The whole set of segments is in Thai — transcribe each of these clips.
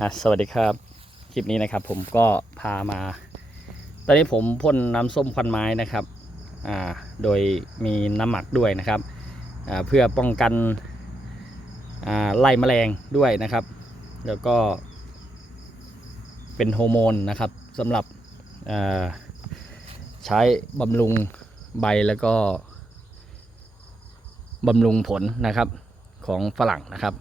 อะสวัสดีครับ คลิปนี้นะครับ ผมก็พามา ตอนนี้ผมพ่นน้ำส้มควันไม้นะครับอ่าโดยมีน้ำหมักด้วยนะครับอ่าเพื่อป้องกันอ่าไล่แมลงด้วยนะครับ แล้วก็ เป็นโฮอร์โมนนะครับสำหรับอ่าใช้บำรุงใบแล้วก็บำรุงผลนะครับของฝรั่งนะครับ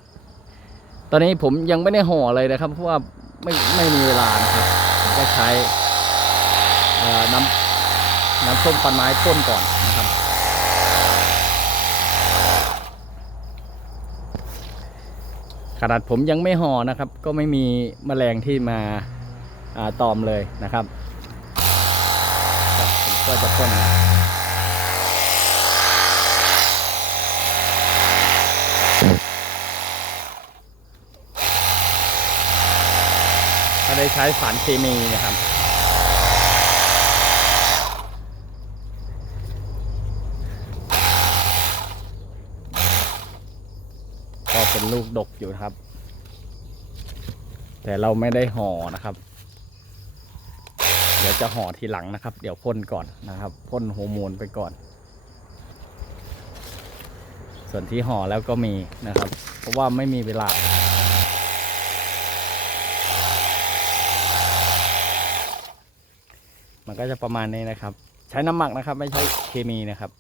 ตอนนี้ผมยังไม่ได้ห่อเลยนะครับ เพราะว่าไม่ไม่มีเวลานะครับก็ใช้น้ำน้ำส้มปันไม้พ่นก่อนนะครับ ขนาดผมยังไม่ห่อนะครับ ก็ไม่มีแมลงที่มาอาตอมเลยนะครับผมก็จะพ่นนะ ก็ได้ใช้สารเคมีนะครับ ก็เป็นลูกดกอยู่ครับ แต่เราไม่ได้ห่อนะครับ เดี๋ยวจะห่อทีหลังนะครับ เดี๋ยวพ่นก่อนนะครับพ่นโฮอร์โมนไปก่อน ส่วนที่ห่อแล้วก็มีนะครับ เพราะว่าไม่มีเวลา มันก็จะประมาณนี้นะครับ ใช้น้ำหมักนะครับ ไม่ใช่เคมีนะครับ